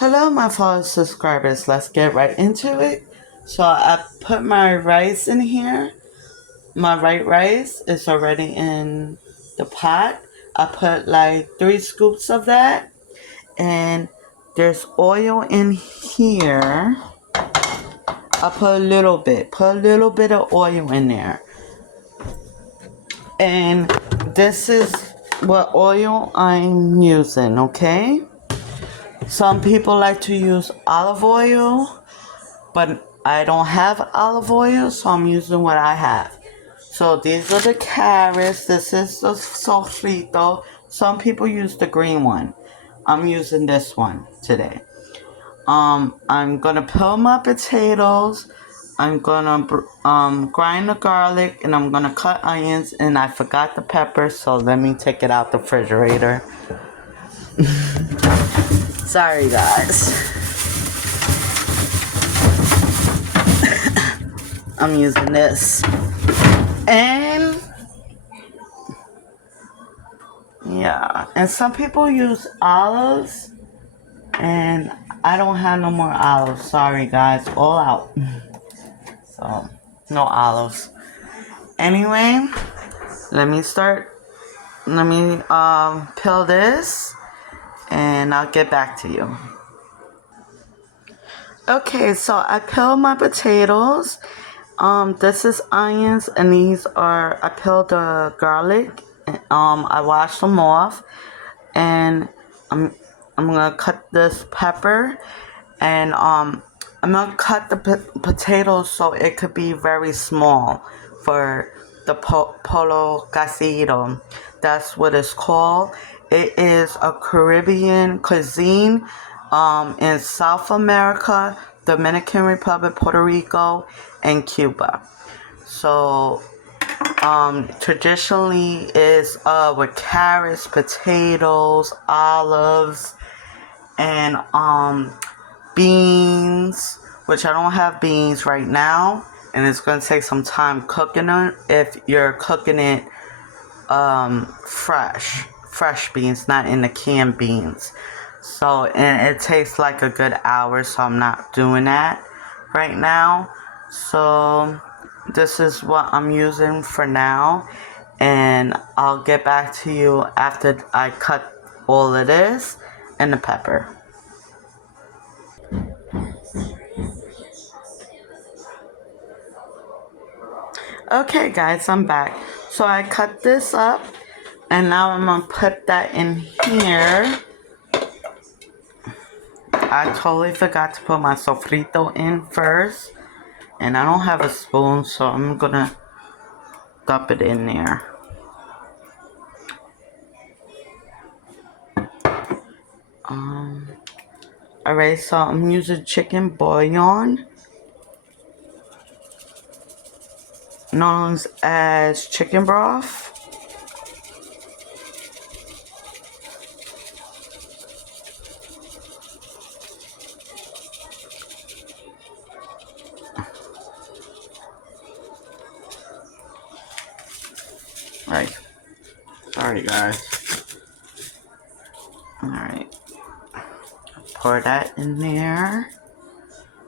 Hello, my fellow subscribers. Let's get right into it. So I put my rice in here. My white rice is already in the pot. I put like 3 scoops of that, and there's oil in here. I put a little bit of oil in there, and this is what oil I'm using. Okay. Some people like to use olive oil, but I don't have olive oil, so I'm using what I have. So these are the carrots. This is the sofrito. Some people use the green one. I'm using this one today. I'm gonna peel my potatoes. I'm gonna grind the garlic, and I'm gonna cut onions. And I forgot the pepper, so let me take it out the refrigerator. Sorry, guys. I'm using this. And yeah, and some people use olives, and I don't have no more olives. Sorry, guys, all out. So no olives. Anyway, let me peel this, and I'll get back to you. Okay, so I peeled my potatoes. This is onions, and I peeled the garlic. I washed them off, and I'm gonna cut this pepper, and I'm gonna cut the potatoes so it could be very small for the Pollo Guisado. That's what it's called. It is a Caribbean cuisine in South America, Dominican Republic, Puerto Rico, and Cuba. So traditionally is with carrots, potatoes, olives, and beans, which I don't have beans right now, and it's going to take some time cooking it if you're cooking it fresh beans, not in the canned beans. So, and it takes like a good hour, so I'm not doing that right now. So this is what I'm using for now, and I'll get back to you after I cut all of this and the pepper. Okay, guys, I'm back. So I cut this up, and now I'm gonna put that in here. I totally forgot to put my sofrito in first, and I don't have a spoon, so I'm gonna dump it in there. Alright, so I'm using chicken bouillon, known as chicken broth. Right. Sorry, guys. Alright. Pour that in there.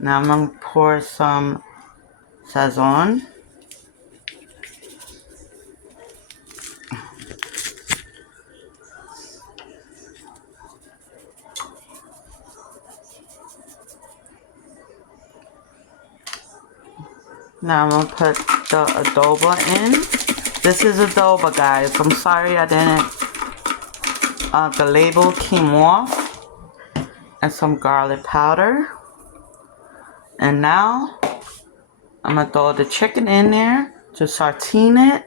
Now I'm going to pour some sazón. Now I'm going to put the adobo in. This is adobo, guys. I'm sorry I didn't. The label came off. And some garlic powder. And now I'm going to throw the chicken in there to saute it.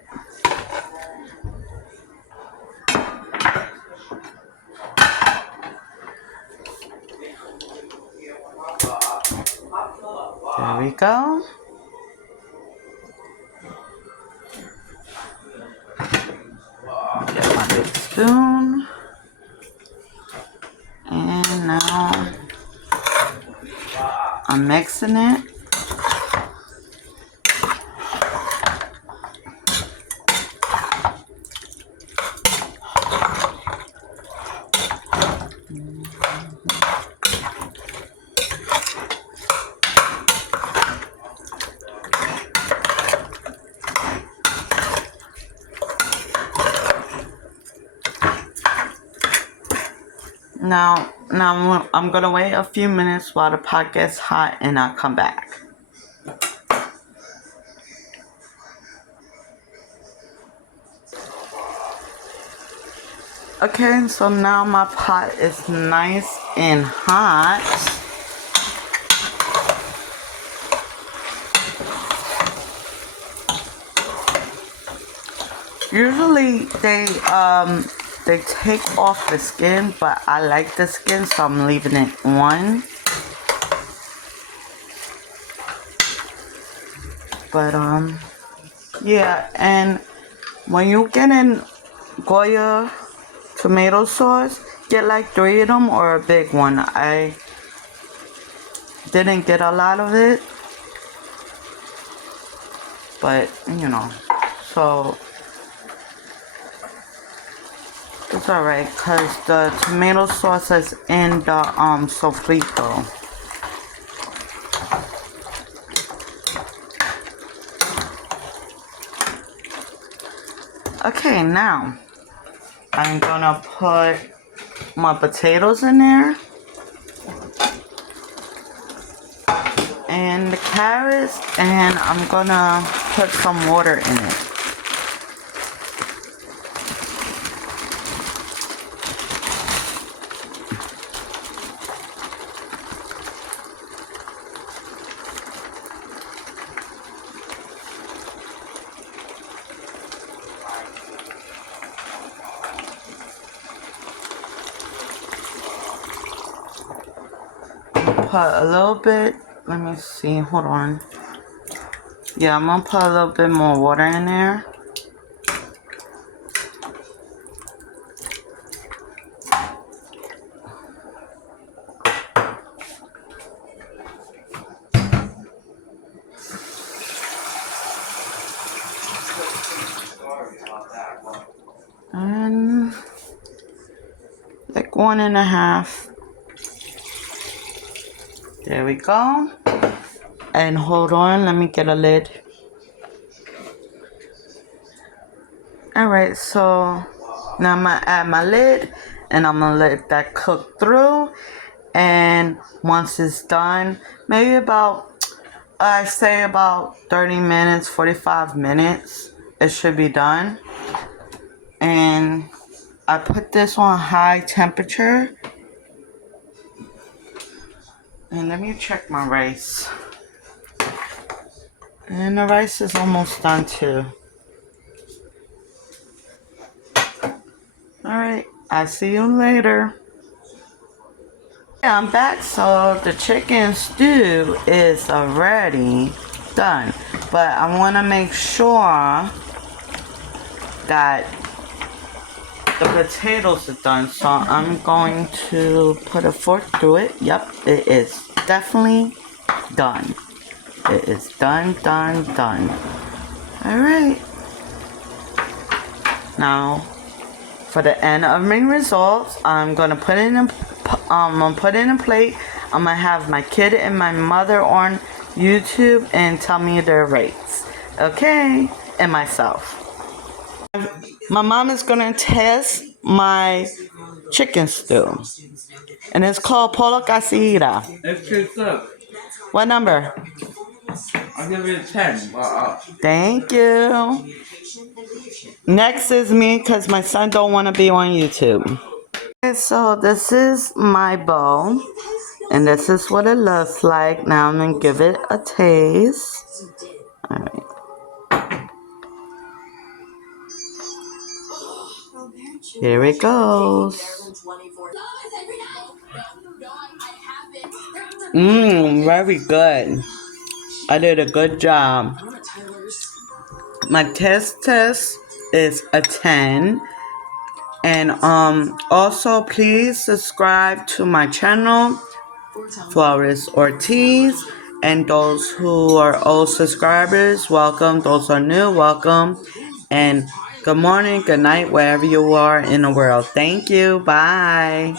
There we go. Get my big spoon. And now I'm mixing it. Now I'm gonna wait a few minutes while the pot gets hot and I'll come back. Okay, so now my pot is nice and hot. Usually they take off the skin, but I like the skin, so I'm leaving it on. But yeah, and when you get in Goya tomato sauce, get like 3 of them or a big one. I didn't get a lot of it, but you know, so it's alright because the tomato sauce is in the sofrito. Okay, now I'm gonna put my potatoes in there and the carrots, and I'm gonna put some water in it. Put a little bit, let me see, hold on. Yeah, I'm gonna put a little bit more water in there. And like 1.5. There we go. And hold on, let me get a lid. Alright, so now I'm gonna add my lid and I'm gonna let that cook through. And once it's done, maybe about, I say about 30 minutes, 45 minutes, it should be done. And I put this on high temperature. And let me check my rice. And the rice is almost done too. Alright, I'll see you later. Yeah, I'm back. So the chicken stew is already done. But I want to make sure that the potatoes are done. So I'm going to put a fork through it. Yep, it is definitely done. It is done. Alright. Now, for the end of my results, I'm gonna put it in a plate. I'm gonna have my kid and my mother on YouTube and tell me their rates. Okay? And myself. My mom is gonna test my chicken stew. And it's called Pollo Guisado. It's good stuff. What number? I'll give it a 10. Thank you. Next is me because my son don't want to be on YouTube. Okay, so this is my bowl. And this is what it looks like. Now I'm going to give it a taste. Alright. Here it goes. Very good. I did a good job. My test is a 10. And also please subscribe to my channel, Flores Ortiz. And those who are old subscribers, welcome. Those are new, welcome. And good morning, good night, wherever you are in the world. Thank you. Bye.